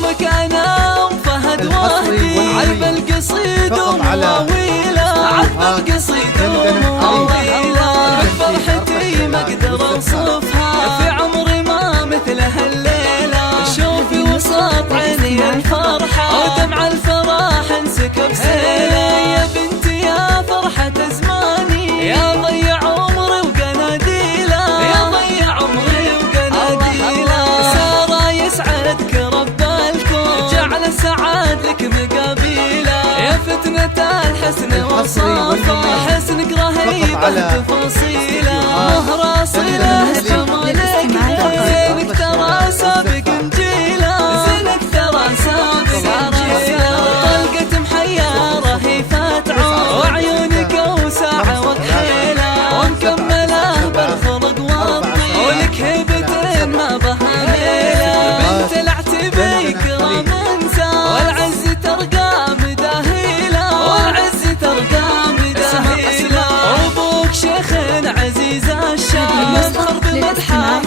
امك انا ام فهد وهدي عرب القصيد ومواويله عرب القصيد ومواويله فرحتي ما اقدر اوصفها في عمري ما مثلها الليله شوفي وسط عيني الفرحه ودمع الفرح انسكب سيله يا بنتي يا فرحه زماني يا ضيع عمري وقناديله يا ضيع عمري وقناديله سارة يسعدك رب الكون جعل السعاد لك مقابيله يا فتنة الحسن وصافه حسنك رهيبه تفاصيله مهر اصيله جمالك زينك ترى سابق انجيله زينك ترى سابق انجيله طلقة محيره هي فتعون وعيونك اوسع وكحيله ومكمله بالخلق والطيب ولك هيبة ما بها ميله بنت العتبي كرام انسان والعز ترقى مداهيله والعز ترقى مداهيله وابوك شيخ عزيز الشام مسخر بمدحه